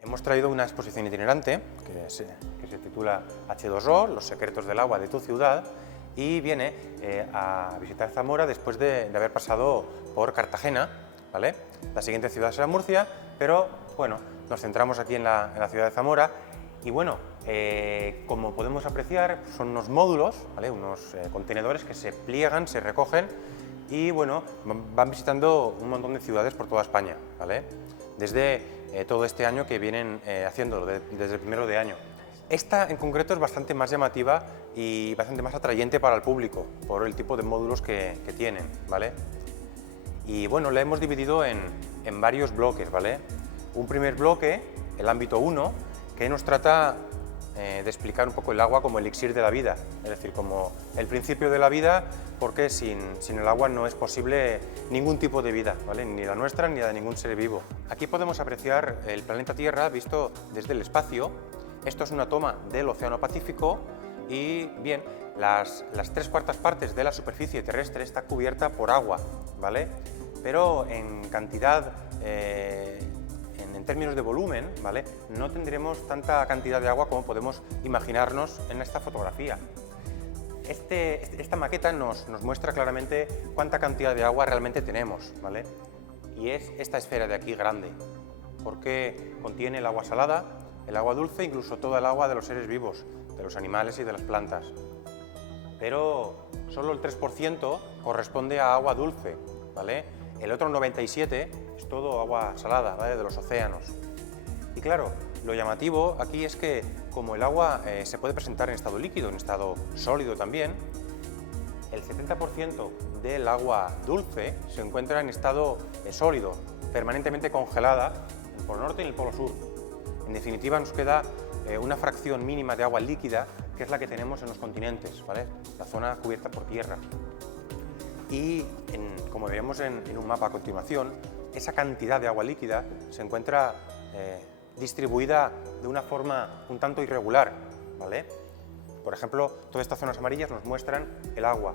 Hemos traído una exposición itinerante que se titula H2O, los secretos del agua de tu ciudad, y viene a visitar Zamora después de haber pasado por Cartagena, ¿vale? La siguiente ciudad será Murcia, pero bueno, nos centramos aquí en la ciudad de Zamora y bueno, como podemos apreciar, son unos módulos, ¿vale? Unos contenedores que se pliegan, se recogen y bueno, van visitando un montón de ciudades por toda España, ¿vale? Desde todo este año que vienen haciéndolo, desde el primero de año. Esta en concreto es bastante más llamativa y bastante más atrayente para el público por el tipo de módulos que tienen, ¿vale? Y bueno, la hemos dividido en varios bloques, ¿vale? Un primer bloque, el ámbito 1, que nos trata de explicar un poco el agua como elixir de la vida, es decir, como el principio de la vida, porque sin el agua no es posible ningún tipo de vida, ¿vale? Ni la nuestra ni la de ningún ser vivo. Aquí podemos apreciar el planeta Tierra visto desde el espacio. Esto es una toma del Océano Pacífico y bien, las 3/4 partes de la superficie terrestre está cubierta por agua, ¿vale? Pero en cantidad, en términos de volumen, ¿vale? No tendremos tanta cantidad de agua como podemos imaginarnos en esta fotografía. Esta maqueta nos muestra claramente cuánta cantidad de agua realmente tenemos, ¿vale? Y es esta esfera de aquí grande, porque contiene el agua salada, el agua dulce, incluso toda el agua de los seres vivos, de los animales y de las plantas. Pero solo el 3% corresponde a agua dulce, ¿vale? El otro 97% es todo agua salada, ¿vale? De los océanos. Y claro, lo llamativo aquí es que como el agua se puede presentar en estado líquido, en estado sólido también, el 70% del agua dulce se encuentra en estado sólido, permanentemente congelada, en el polo norte y en el polo sur. En definitiva, nos queda una fracción mínima de agua líquida, que es la que tenemos en los continentes, ¿vale? La zona cubierta por tierra. Y como veíamos en un mapa a continuación, esa cantidad de agua líquida se encuentra distribuida de una forma un tanto irregular, ¿vale? Por ejemplo, todas estas zonas amarillas nos muestran el agua.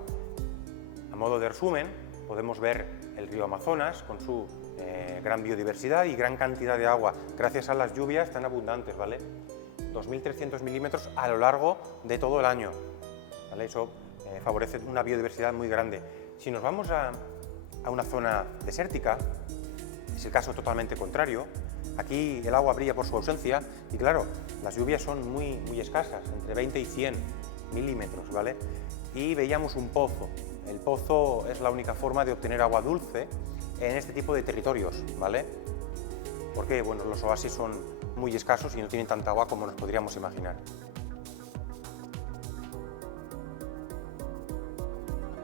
A modo de resumen, podemos ver el río Amazonas con su gran biodiversidad y gran cantidad de agua, gracias a las lluvias tan abundantes, ¿vale? 2.300 milímetros a lo largo de todo el año, ¿vale? Eso favorece una biodiversidad muy grande. Si nos vamos a una zona desértica, es el caso totalmente contrario. Aquí el agua brilla por su ausencia y claro, las lluvias son muy escasas, entre 20 y 100 milímetros, ¿vale? Y veíamos un pozo. El pozo es la única forma de obtener agua dulce en este tipo de territorios, ¿vale? Porque bueno, los oasis son muy escasos y no tienen tanta agua como nos podríamos imaginar.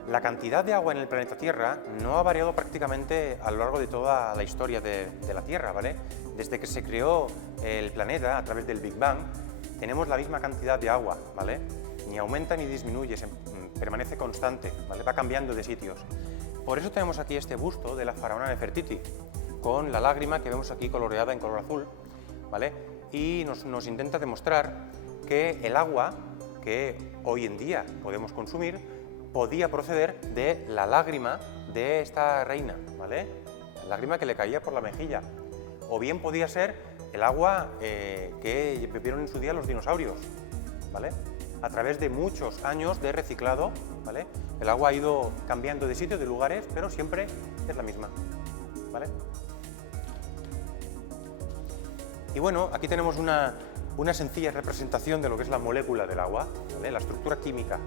La cantidad de agua en el planeta Tierra no ha variado prácticamente a lo largo de toda la historia de la Tierra, ¿vale? Desde que se creó el planeta a través del Big Bang, tenemos la misma cantidad de agua, ¿vale? Ni aumenta ni disminuye, permanece constante, ¿vale? Va cambiando de sitios. Por eso tenemos aquí este busto de la faraona Nefertiti, con la lágrima que vemos aquí coloreada en color azul, ¿vale? Y nos intenta demostrar que el agua que hoy en día podemos consumir podía proceder de la lágrima de esta reina, ¿vale? La lágrima que le caía por la mejilla. O bien podía ser el agua que bebieron en su día los dinosaurios, ¿vale? A través de muchos años de reciclado, ¿vale? El agua ha ido cambiando de sitio, de lugares, pero siempre es la misma, ¿vale? Y bueno, aquí tenemos una sencilla representación de lo que es la molécula del agua, ¿vale? La estructura química,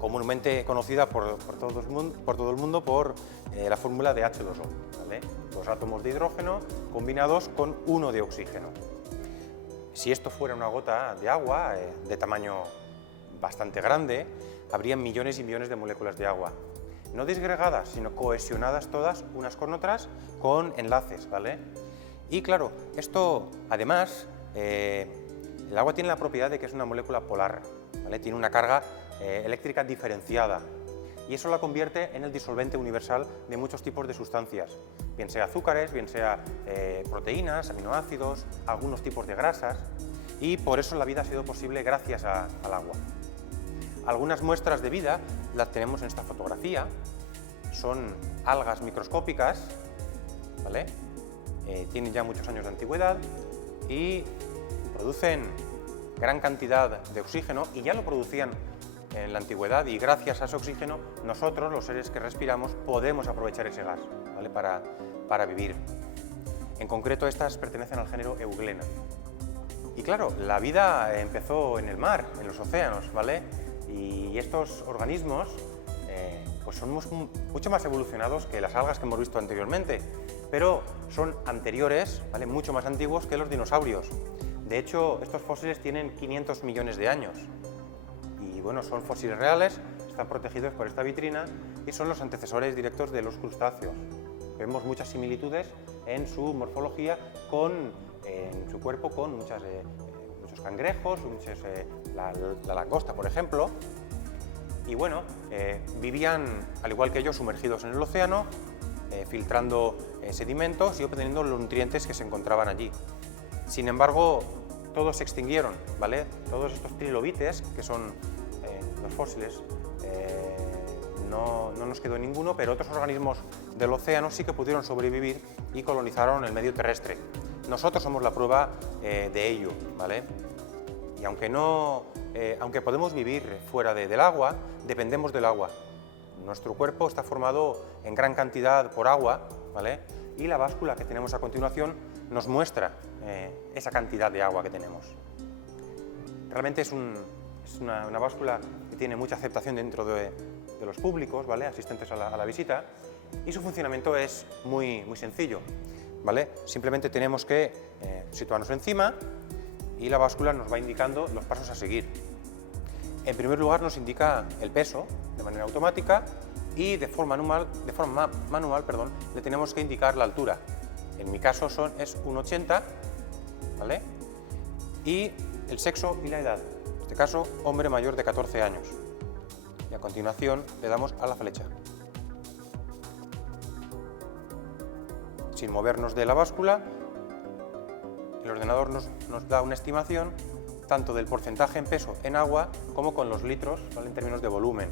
comúnmente conocida por todo el mundo por la fórmula de H2O, ¿vale? 2 átomos de hidrógeno combinados con 1 de oxígeno. Si esto fuera una gota de agua de tamaño bastante grande, habría millones y millones de moléculas de agua, no disgregadas, sino cohesionadas todas unas con otras con enlaces, ¿vale? Y claro, esto además, el agua tiene la propiedad de que es una molécula polar, ¿vale? Tiene una carga eléctrica diferenciada y eso la convierte en el disolvente universal de muchos tipos de sustancias, bien sea azúcares, bien sea proteínas, aminoácidos, algunos tipos de grasas, y por eso la vida ha sido posible gracias al agua. Algunas muestras de vida las tenemos en esta fotografía, son algas microscópicas, ¿vale? Tienen ya muchos años de antigüedad y producen gran cantidad de oxígeno, y ya lo producían en la antigüedad, y gracias a ese oxígeno nosotros, los seres que respiramos, podemos aprovechar ese gas, ¿vale? para vivir. En concreto, estas pertenecen al género Euglena. Y claro, la vida empezó en el mar, en los océanos, ¿vale? Y estos organismos pues son mucho más evolucionados que las algas que hemos visto anteriormente, pero son anteriores, ¿vale? Mucho más antiguos que los dinosaurios. De hecho, estos fósiles tienen 500 millones de años. Y bueno, son fósiles reales, están protegidos por esta vitrina y son los antecesores directos de los crustáceos. Vemos muchas similitudes en su morfología en su cuerpo con muchos cangrejos, la langosta, por ejemplo. Y bueno, vivían, al igual que ellos, sumergidos en el océano, filtrando sedimentos y obteniendo los nutrientes que se encontraban allí. Sin embargo, todos se extinguieron, ¿vale? Todos estos trilobites, que son los fósiles, no nos quedó ninguno, pero otros organismos del océano sí que pudieron sobrevivir y colonizaron el medio terrestre. Nosotros somos la prueba de ello, ¿vale? Y aunque podemos vivir fuera del agua, dependemos del agua. Nuestro cuerpo está formado en gran cantidad por agua, ¿vale? Y la báscula que tenemos a continuación nos muestra esa cantidad de agua que tenemos. Realmente es una báscula que tiene mucha aceptación dentro de los públicos, ¿vale? Asistentes a la visita, y su funcionamiento es muy sencillo, ¿vale? Simplemente tenemos que situarnos encima y la báscula nos va indicando los pasos a seguir. En primer lugar nos indica el peso de manera automática y de forma manual, le tenemos que indicar la altura. En mi caso es 1,80, ¿vale? Y el sexo y la edad. En este caso, hombre mayor de 14 años. Y a continuación le damos a la flecha. Sin movernos de la báscula, el ordenador nos da una estimación tanto del porcentaje en peso en agua como con los litros, ¿vale? En términos de volumen.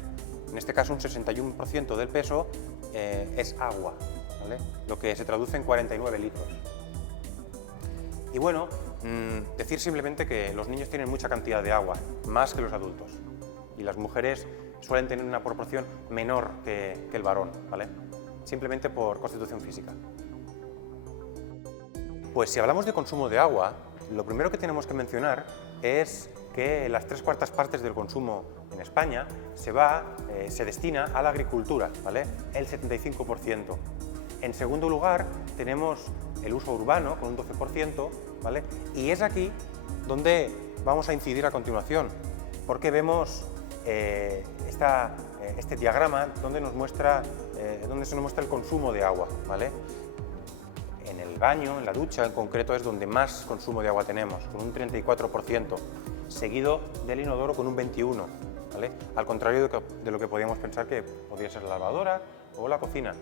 En este caso, un 61% del peso es agua, ¿vale? Lo que se traduce en 49 litros. Y bueno, decir simplemente que los niños tienen mucha cantidad de agua, más que los adultos, y las mujeres suelen tener una proporción menor que el varón, ¿vale? Simplemente por constitución física. Pues si hablamos de consumo de agua, lo primero que tenemos que mencionar es que las 3/4 partes del consumo en España se destina a la agricultura, ¿vale? El 75%. En segundo lugar, tenemos el uso urbano con un 12%, ¿vale? Y es aquí donde vamos a incidir a continuación, porque vemos este diagrama donde se nos muestra el consumo de agua, ¿vale? En el baño, en la ducha en concreto, es donde más consumo de agua tenemos, con un 34%, seguido del inodoro con un 21%, ¿vale? Al contrario de lo que podíamos pensar que podría ser la lavadora o la cocina.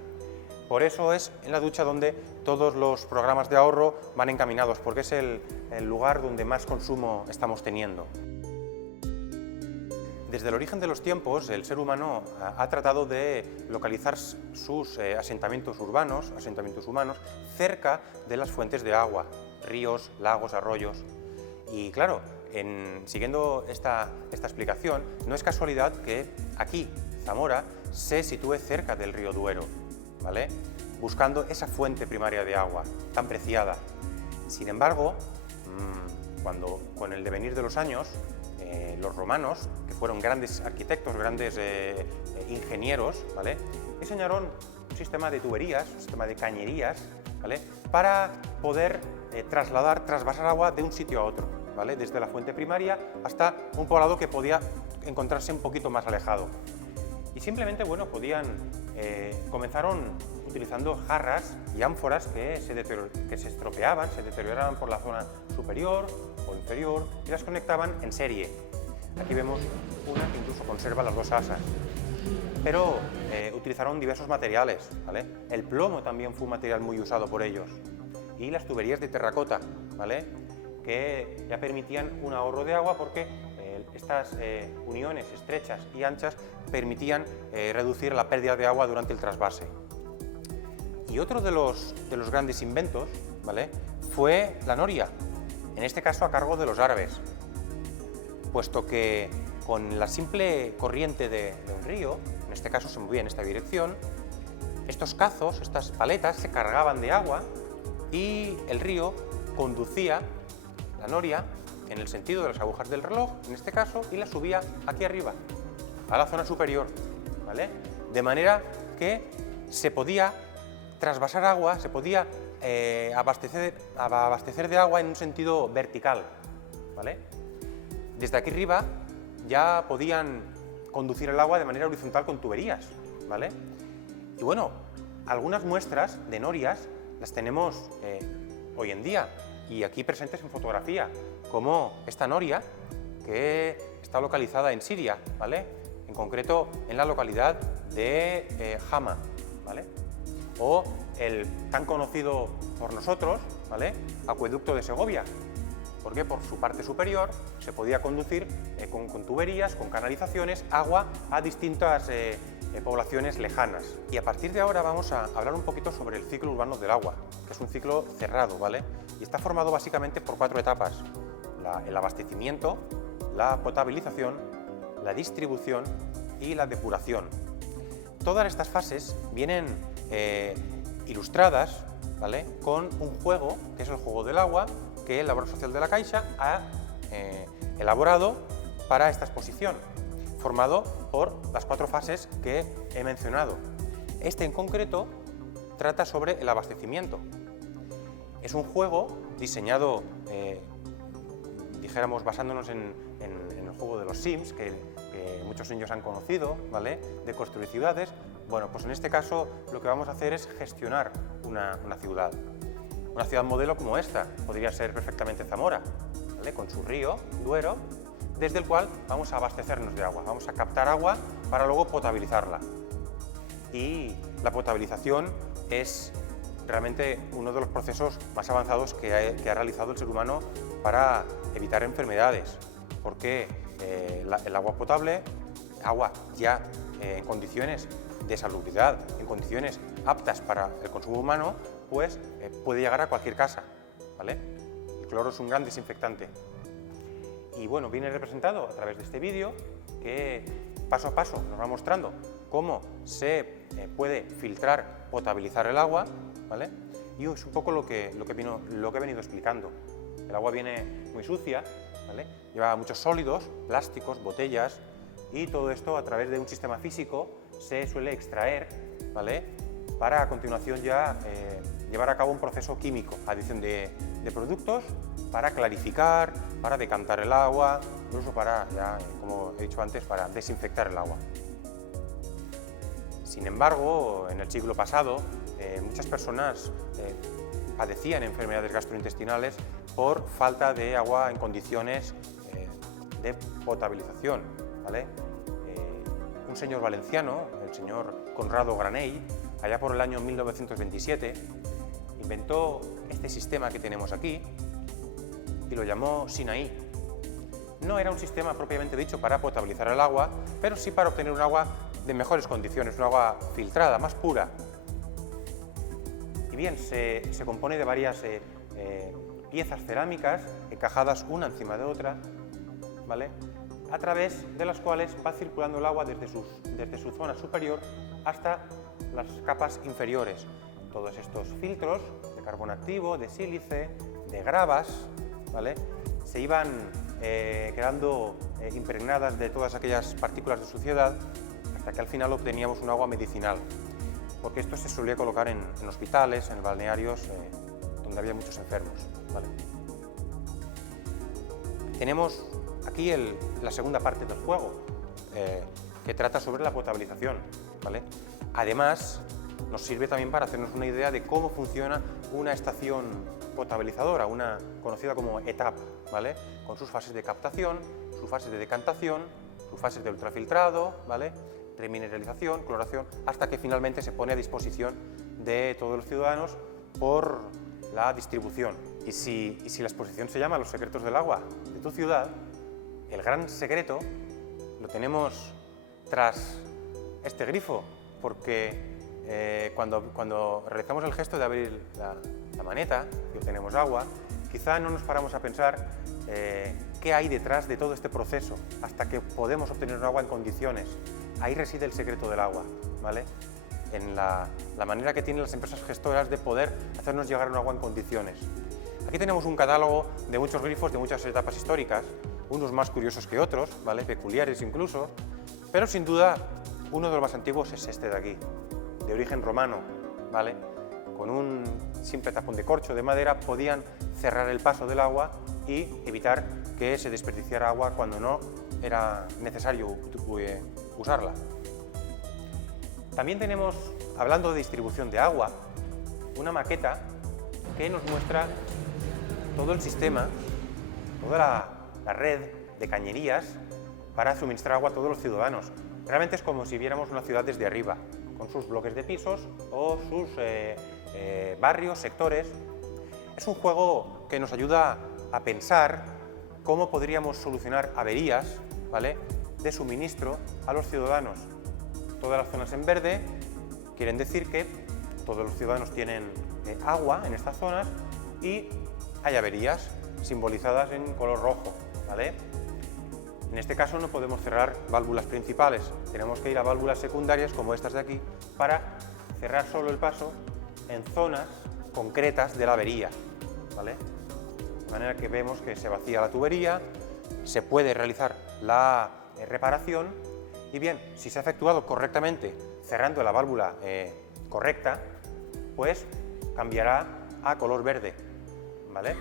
Por eso es en la ducha donde todos los programas de ahorro van encaminados, porque es el lugar donde más consumo estamos teniendo. Desde el origen de los tiempos, el ser humano ha tratado de localizar sus asentamientos humanos, cerca de las fuentes de agua, ríos, lagos, arroyos. Y claro, siguiendo esta explicación, no es casualidad que aquí, Zamora, se sitúe cerca del río Duero, ¿vale? Buscando esa fuente primaria de agua tan preciada. Sin embargo, con el devenir de los años, los romanos, que fueron grandes arquitectos, grandes ingenieros, ¿vale? Diseñaron un sistema de tuberías, un sistema de cañerías, ¿vale? Para poder trasvasar agua de un sitio a otro, ¿vale? Desde la fuente primaria hasta un poblado que podía encontrarse un poquito más alejado. Y simplemente, bueno, comenzaron utilizando jarras y ánforas que se estropeaban, se deterioraban por la zona superior o inferior y las conectaban en serie. Aquí vemos una que incluso conserva las dos asas. Pero utilizaron diversos materiales, ¿vale? El plomo también fue un material muy usado por ellos. Y las tuberías de terracota, ¿vale? Que ya permitían un ahorro de agua porque estas uniones estrechas y anchas permitían reducir la pérdida de agua durante el trasvase. Y otro de los grandes inventos, ¿vale? Fue la noria. en este caso a cargo de los árabes, puesto que con la simple corriente de un río, en este caso se movía en esta dirección, estos cazos, estas paletas, se cargaban de agua y el río conducía la noria en el sentido de las agujas del reloj, en este caso, y la subía aquí arriba, a la zona superior, ¿vale? De manera que se podía trasvasar agua, se podía abastecer de agua en un sentido vertical, ¿vale? Desde aquí arriba ya podían conducir el agua de manera horizontal con tuberías, ¿vale? Y bueno, algunas muestras de norias las tenemos hoy en día y aquí presentes en fotografía, como esta noria que está localizada en Siria, ¿vale? En concreto en la localidad de Hama, ¿vale? O el tan conocido por nosotros, ¿vale?, acueducto de Segovia, porque por su parte superior se podía conducir con tuberías, con canalizaciones, agua a distintas poblaciones lejanas. Y a partir de ahora vamos a hablar un poquito sobre el ciclo urbano del agua, que es un ciclo cerrado, ¿vale? Y está formado básicamente por 4 etapas: el abastecimiento, la potabilización, la distribución y la depuración. Todas estas fases vienen ilustradas, ¿vale?, con un juego, que es el juego del agua, que el Laboratori Social de la Caixa ha elaborado para esta exposición, formado por las 4 fases que he mencionado. Este en concreto trata sobre el abastecimiento. Es un juego diseñado, dijéramos, basándonos en el juego de los Sims, que muchos niños han conocido, ¿vale?, de construir ciudades. Bueno, pues en este caso lo que vamos a hacer es gestionar una ciudad. Una ciudad modelo como esta podría ser perfectamente Zamora, ¿vale?, con su río, Duero, desde el cual vamos a abastecernos de agua, vamos a captar agua para luego potabilizarla. Y la potabilización es realmente uno de los procesos más avanzados que ha realizado el ser humano para evitar enfermedades, porque el agua potable, agua ya en condiciones de salubridad, en condiciones aptas para el consumo humano, pues puede llegar a cualquier casa, ¿vale? El cloro es un gran desinfectante. Y bueno, viene representado a través de este vídeo que paso a paso nos va mostrando cómo se puede filtrar, potabilizar el agua, ¿vale? Y es un poco lo que he venido explicando. El agua viene muy sucia, ¿vale?, lleva muchos sólidos, plásticos, botellas, y todo esto a través de un sistema físico se suele extraer, ¿vale?, para a continuación ya llevar a cabo un proceso químico, adición de productos para clarificar, para decantar el agua, incluso para, ya, como he dicho antes, para desinfectar el agua. Sin embargo, en el siglo pasado, muchas personas padecían enfermedades gastrointestinales por falta de agua en condiciones de potabilización, ¿vale? Un señor valenciano, el señor Conrado Granell, allá por el año 1927, inventó este sistema que tenemos aquí y lo llamó Sinaí. No era un sistema propiamente dicho para potabilizar el agua, pero sí para obtener un agua de mejores condiciones, un agua filtrada, más pura. Y bien, se compone de varias piezas cerámicas encajadas una encima de otra, ¿vale?, a través de las cuales va circulando el agua desde su zona superior hasta las capas inferiores. Todos estos filtros de carbono activo, de sílice, de gravas, ¿vale?, se iban quedando impregnadas de todas aquellas partículas de suciedad hasta que al final obteníamos un agua medicinal, porque esto se solía colocar en hospitales, en balnearios donde había muchos enfermos, ¿vale? Tenemos aquí la segunda parte del juego, que trata sobre la potabilización, ¿vale? Además, nos sirve también para hacernos una idea de cómo funciona una estación potabilizadora, una conocida como ETAP, ¿vale?, con sus fases de captación, sus fases de decantación, sus fases de ultrafiltrado, ¿vale?, remineralización, cloración, hasta que finalmente se pone a disposición de todos los ciudadanos por la distribución. Y si la exposición se llama Los secretos del agua de tu ciudad, el gran secreto lo tenemos tras este grifo, porque cuando realizamos el gesto de abrir la maneta y obtenemos agua, quizá no nos paramos a pensar qué hay detrás de todo este proceso hasta que podemos obtener un agua en condiciones. Ahí reside el secreto del agua, ¿vale? En la manera que tienen las empresas gestoras de poder hacernos llegar un agua en condiciones. Aquí tenemos un catálogo de muchos grifos de muchas etapas históricas, unos más curiosos que otros, ¿vale? Peculiares incluso, pero sin duda uno de los más antiguos es este de aquí, de origen romano, ¿vale? Con un simple tapón de corcho de madera podían cerrar el paso del agua y evitar que se desperdiciara agua cuando no era necesario usarla. También tenemos, hablando de distribución de agua, una maqueta que nos muestra todo el sistema, toda la red de cañerías para suministrar agua a todos los ciudadanos. Realmente es como si viéramos una ciudad desde arriba, con sus bloques de pisos o sus barrios, sectores. Es un juego que nos ayuda a pensar cómo podríamos solucionar averías, ¿vale?, de suministro a los ciudadanos. Todas las zonas en verde quieren decir que todos los ciudadanos tienen agua en estas zonas y hay averías simbolizadas en color rojo, ¿vale? En este caso no podemos cerrar válvulas principales, tenemos que ir a válvulas secundarias como estas de aquí para cerrar solo el paso en zonas concretas de la avería, ¿vale? De manera que vemos que se vacía la tubería, se puede realizar la reparación y bien, si se ha efectuado correctamente cerrando la válvula correcta, pues cambiará a color verde, ¿vale?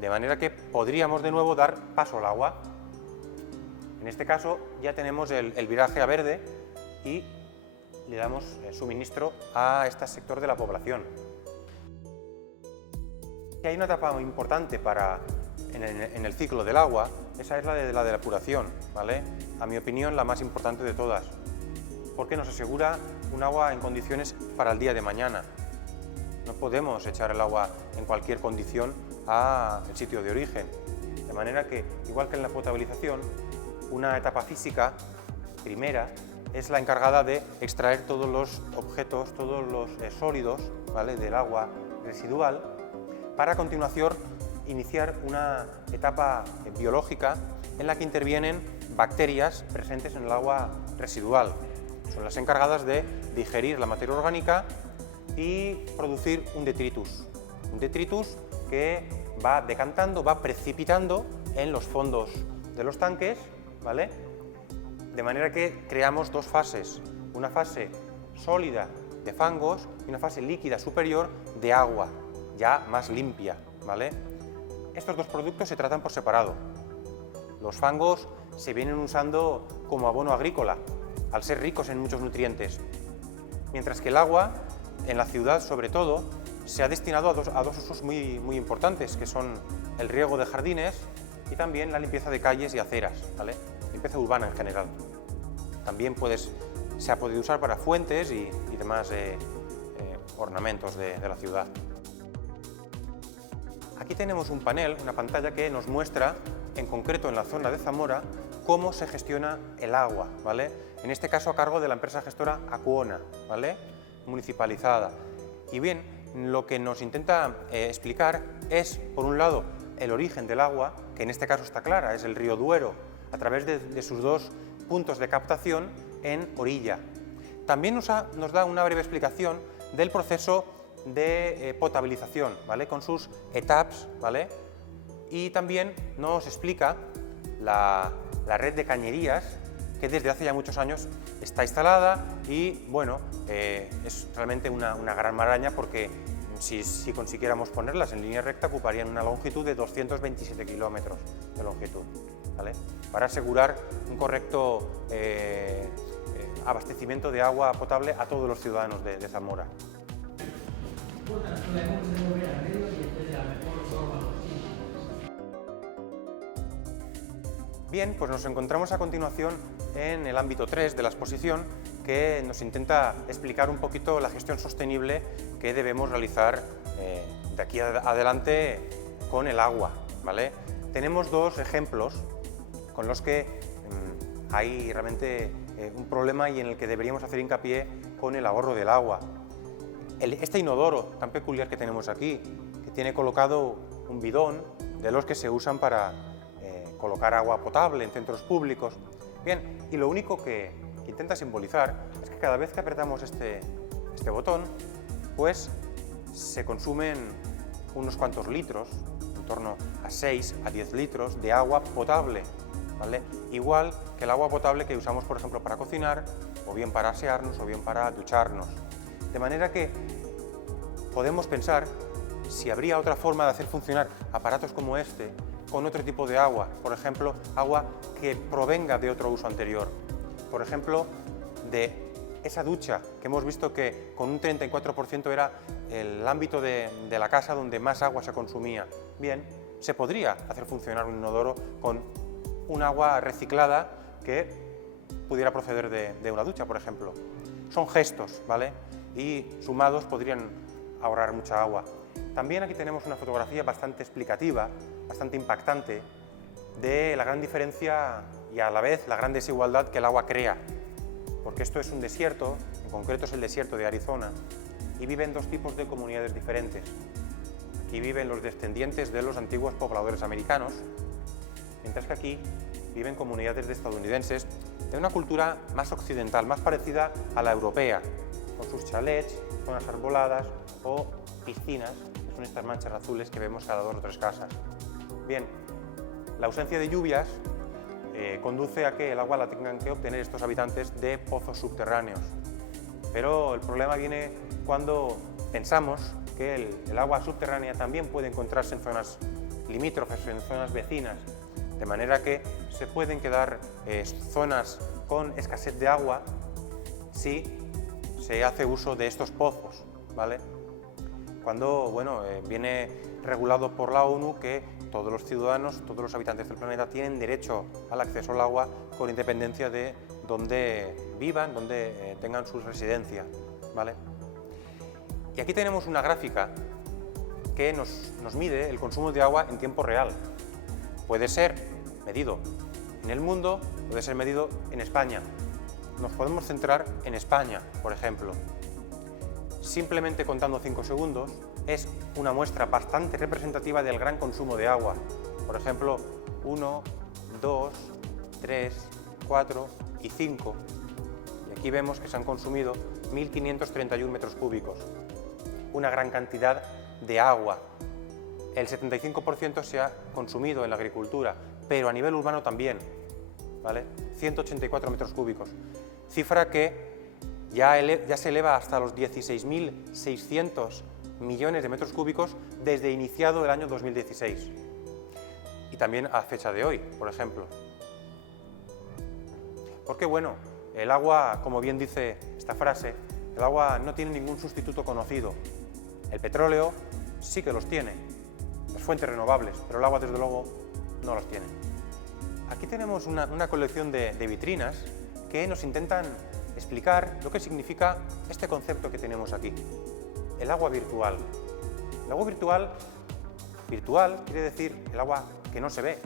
De manera que podríamos de nuevo dar paso al agua. En este caso ya tenemos el viraje a verde y le damos suministro a este sector de la población. Y hay una etapa muy importante en el ciclo del agua, esa es la de la depuración, ¿vale? A mi opinión, la más importante de todas, porque nos asegura un agua en condiciones para el día de mañana. No podemos echar el agua en cualquier condición al sitio de origen, de manera que, igual que en la potabilización, una etapa física primera es la encargada de extraer todos los objetos, todos los sólidos, ¿vale?, del agua residual, para a continuación iniciar una etapa biológica en la que intervienen bacterias presentes en el agua residual. Son las encargadas de digerir la materia orgánica y producir un detritus que va decantando, va precipitando en los fondos de los tanques, ¿vale?, de manera que creamos dos fases, una fase sólida de fangos y una fase líquida superior de agua, ya más limpia, ¿vale? Estos dos productos se tratan por separado. Los fangos se vienen usando como abono agrícola, al ser ricos en muchos nutrientes, mientras que el agua, en la ciudad sobre todo, se ha destinado a dos usos muy importantes, que son el riego de jardines y también la limpieza de calles y aceras, ¿vale?, limpieza urbana en general. También se ha podido usar para fuentes y demás ornamentos de la ciudad. Aquí tenemos un panel, una pantalla que nos muestra, en concreto en la zona de Zamora, cómo se gestiona el agua, ¿vale? En este caso a cargo de la empresa gestora Acuona, ¿vale?, municipalizada. Y bien, lo que nos intenta explicar es, por un lado, el origen del agua, que en este caso está clara, es el río Duero, a través de sus dos puntos de captación en orilla. También nos da una breve explicación del proceso de potabilización, ¿vale?, con sus etapas, ¿vale?, y también nos explica la red de cañerías que desde hace ya muchos años está instalada y, bueno, es realmente una gran maraña porque si consiguiéramos ponerlas en línea recta ocuparían una longitud de 227 kilómetros de longitud, ¿vale?, para asegurar un correcto abastecimiento de agua potable a todos los ciudadanos de Zamora. Bien, pues nos encontramos a continuación en el ámbito 3 de la exposición, que nos intenta explicar un poquito la gestión sostenible que debemos realizar de aquí adelante con el agua, ¿vale? Tenemos dos ejemplos con los que hay realmente un problema y en el que deberíamos hacer hincapié con el ahorro del agua. Este inodoro tan peculiar que tenemos aquí, que tiene colocado un bidón de los que se usan para colocar agua potable en centros públicos. Bien, y lo único que intenta simbolizar es que cada vez que apretamos este botón, pues se consumen unos cuantos litros, en torno a 6 a 10 litros de agua potable, ¿vale? Igual que el agua potable que usamos, por ejemplo, para cocinar, o bien para asearnos, o bien para ducharnos. De manera que podemos pensar si habría otra forma de hacer funcionar aparatos como este con otro tipo de agua, por ejemplo, agua que provenga de otro uso anterior. Por ejemplo, de esa ducha que hemos visto que con un 34% era el ámbito de la casa donde más agua se consumía. Bien, se podría hacer funcionar un inodoro con un agua reciclada que pudiera proceder de una ducha, por ejemplo. Son gestos, ¿vale? Y sumados podrían ahorrar mucha agua. También aquí tenemos una fotografía bastante explicativa, bastante impactante, de la gran diferencia y a la vez la gran desigualdad que el agua crea. Porque esto es un desierto, en concreto es el desierto de Arizona, y viven dos tipos de comunidades diferentes. Aquí viven los descendientes de los antiguos pobladores americanos, mientras que aquí viven comunidades de estadounidenses de una cultura más occidental, más parecida a la europea, con sus chalets, zonas arboladas o piscinas, que son estas manchas azules que vemos cada 2 o 3 casas. Bien, la ausencia de lluvias conduce a que el agua la tengan que obtener estos habitantes de pozos subterráneos. Pero el problema viene cuando pensamos que el agua subterránea también puede encontrarse en zonas limítrofes, en zonas vecinas, de manera que se pueden quedar zonas con escasez de agua si se hace uso de estos pozos, ¿vale? Cuando viene regulado por la ONU que todos los ciudadanos, todos los habitantes del planeta tienen derecho al acceso al agua con independencia de dónde vivan, dónde tengan su residencia, ¿vale? Y aquí tenemos una gráfica que nos mide el consumo de agua en tiempo real. Puede ser medido en el mundo, puede ser medido en España. Nos podemos centrar en España, por ejemplo. Simplemente contando 5 segundos es una muestra bastante representativa del gran consumo de agua. Por ejemplo, 1, 2, 3, 4 y 5. Y aquí vemos que se han consumido 1.531 metros cúbicos. Una gran cantidad de agua. El 75% se ha consumido en la agricultura, pero a nivel urbano también, ¿vale? 184 metros cúbicos. Cifra que ya se eleva hasta los 16.600 millones de metros cúbicos desde iniciado el año 2016. Y también a fecha de hoy, por ejemplo. Porque bueno, el agua, como bien dice esta frase, el agua no tiene ningún sustituto conocido. El petróleo sí que los tiene, las fuentes renovables, pero el agua desde luego no los tiene. Aquí tenemos una colección de vitrinas que nos intentan explicar lo que significa este concepto que tenemos aquí, el agua virtual. El agua virtual quiere decir el agua que no se ve.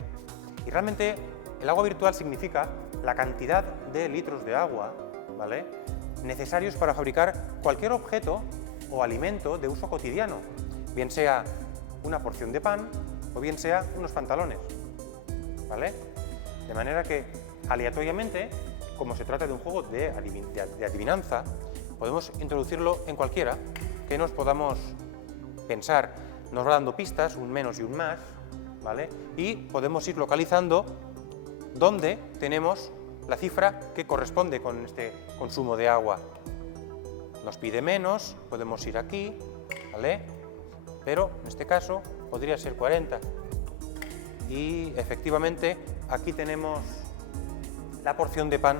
Y realmente el agua virtual significa la cantidad de litros de agua, ¿vale?, necesarios para fabricar cualquier objeto o alimento de uso cotidiano, bien sea una porción de pan o bien sea unos pantalones, ¿vale? De manera que aleatoriamente, como se trata de un juego de adivinanza, podemos introducirlo en cualquiera que nos podamos pensar. Nos va dando pistas, un menos y un más, ¿vale? Y podemos ir localizando dónde tenemos la cifra que corresponde con este consumo de agua. Nos pide menos, podemos ir aquí, ¿vale? Pero en este caso podría ser 40. Y efectivamente aquí tenemos la porción de pan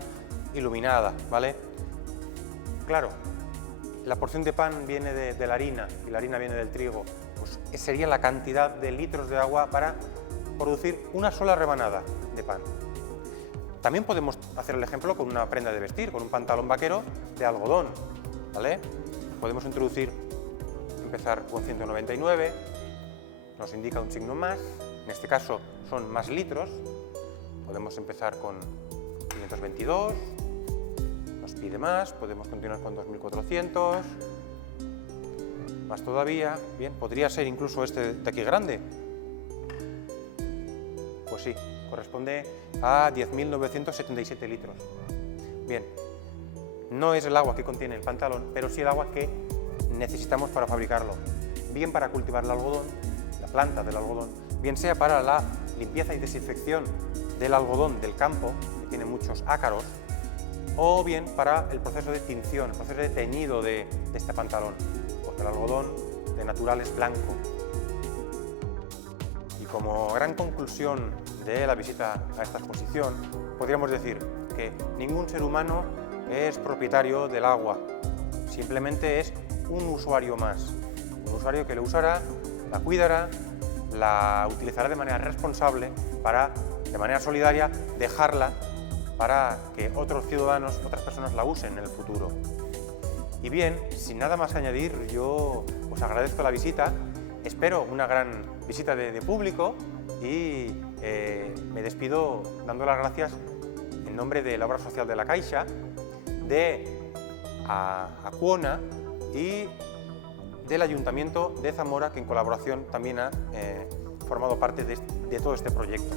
iluminada, ¿vale? Claro, la porción de pan viene de la harina y la harina viene del trigo, pues sería la cantidad de litros de agua para producir una sola rebanada de pan. También podemos hacer el ejemplo con una prenda de vestir, con un pantalón vaquero de algodón, ¿vale? Podemos empezar con 199, nos indica un signo más, en este caso son más litros, podemos empezar con 522, nos pide más, podemos continuar con 2400, más todavía, bien, podría ser incluso este de aquí grande, sí, corresponde a 10.977 litros. Bien, no es el agua que contiene el pantalón, pero sí el agua que necesitamos para fabricarlo, bien para cultivar el algodón, la planta del algodón, bien sea para la limpieza y desinfección del algodón del campo, que tiene muchos ácaros, o bien para el proceso de tinción, el proceso de teñido de este pantalón, porque el algodón de natural es blanco. Y como gran conclusión de la visita a esta exposición, podríamos decir que ningún ser humano es propietario del agua, simplemente es un usuario más, un usuario que la usará, la cuidará, la utilizará de manera responsable para, de manera solidaria, dejarla para que otros ciudadanos, otras personas la usen en el futuro. Y bien, sin nada más que añadir, yo os agradezco la visita, espero una gran visita de público y me despido dando las gracias en nombre de la Obra Social de la Caixa, de Acuona y del Ayuntamiento de Zamora, que en colaboración también ha formado parte de todo este proyecto.